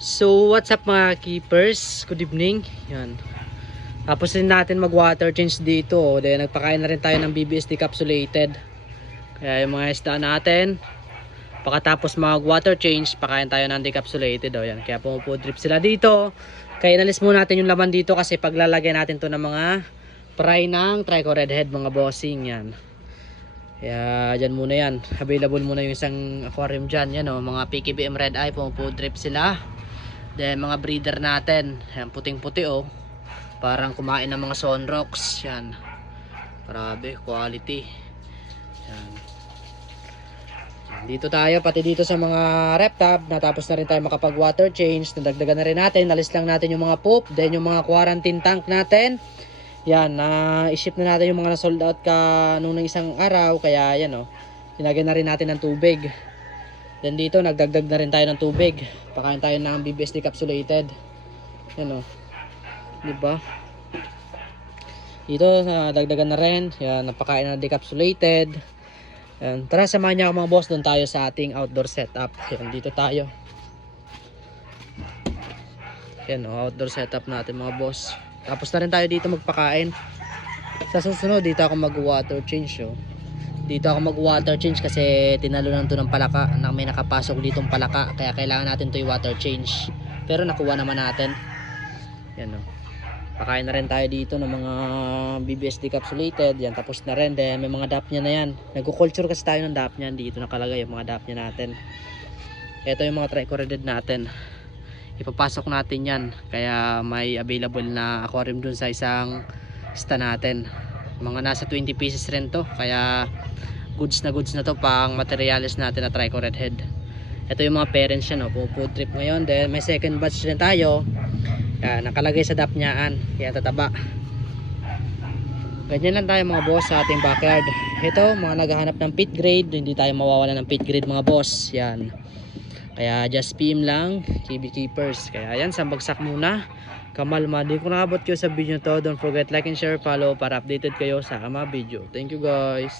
So what's up mga keepers? Good evening. Yan. Tapos din natin mag water change dito. Then nagpakain na rin tayo ng BBSD capsulated. Kaya yung mga isda natin, pagkatapos mag water change, pakain tayo ng decapsulated. Yan. Kaya pumupudrip sila dito. Kaya inalis muna natin yung laman dito kasi paglalagay natin to ng mga fry ng Trico Redhead mga bossing. Yan. Kaya dyan muna yan. Available muna yung isang aquarium dyan. Yan o, mga PKBM Red Eye, pumupudrip sila. Then mga breeder natin, yan, puting puti oh. Parang kumain ng mga sunrocks. Yan. Grabe, quality. Yan. Dito tayo, pati dito sa mga reptab, natapos na rin tayo makapag water change. Nadagdagan na rin natin, nalis lang natin yung mga poop. Then yung mga quarantine tank natin. Yan, i-ship na natin yung mga na-sold out nung isang araw. Kaya yan oh, tinagyan na rin natin ng tubig. Then dito nagdagdag na rin tayo ng tubig. Pakain tayo ng BBSD capsulated. Yan o. Diba? Dito dagdagan na rin. Yan, napakain na decapsulated. Yan. Tara, samahan niyo ako mga boss. Doon tayo sa ating outdoor setup. Yan, dito tayo. Yan o, outdoor setup natin mga boss. Tapos na rin tayo dito magpakain. Sa susunod dito ako mag water change o. Dito ako mag water change kasi tinalunan to ng palaka, na may nakapasok ditong palaka, kaya kailangan natin to i-water change. Pero nakuha naman natin. Yan o. Pakain na rin tayo dito ng mga BBSD capsulated. Yan, tapos na rin. Then may mga dapnya na yan. Nagko-culture kasi tayo ng dapnya. Dito nakalagay yung mga dapnya natin. Ito yung mga Trico Redhead natin. Ipapasok natin yan. Kaya may available na aquarium dun sa isang stand natin. Mga nasa 20 pieces rin to. Kaya goods na to pang materials natin na Trico Redhead. Ito yung mga parents yan, no? Food trip ngayon. Then may second batch rin tayo. Yan, nakalagay sa dapnyaan. Kaya tataba. Ganyan lang tayo mga boss sa ating backyard. Ito, mga naghahanap ng pit grade. Hindi tayo mawawala ng pit grade mga boss. Yan. Kaya just PM lang, KB Keepers. Kaya yan, sambagsak muna. Kamalma. Di ko nakabot kayo sa video to. Don't forget like and share, follow para updated kayo sa mga video. Thank you guys.